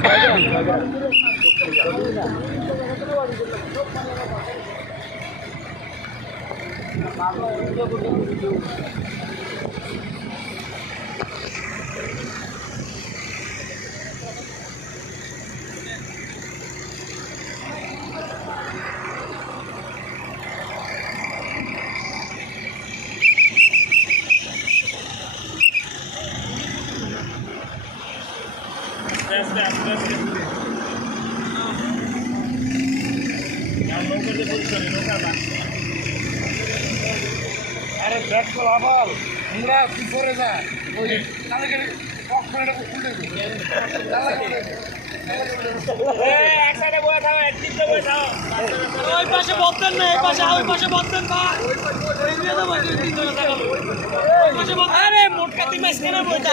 ছয়জন আরে দেখো আবার আমরা কি করে যা ওই তাহলে কখন এটা খুলে ওই পাশে বলতেন না এই পাশে ওই পাশে বলতেন ভাই ওই দিয়ে দাও ওই দিয়ে দাও ওই পাশে বলতেন আরে মোটকা মাছ কেন বইটা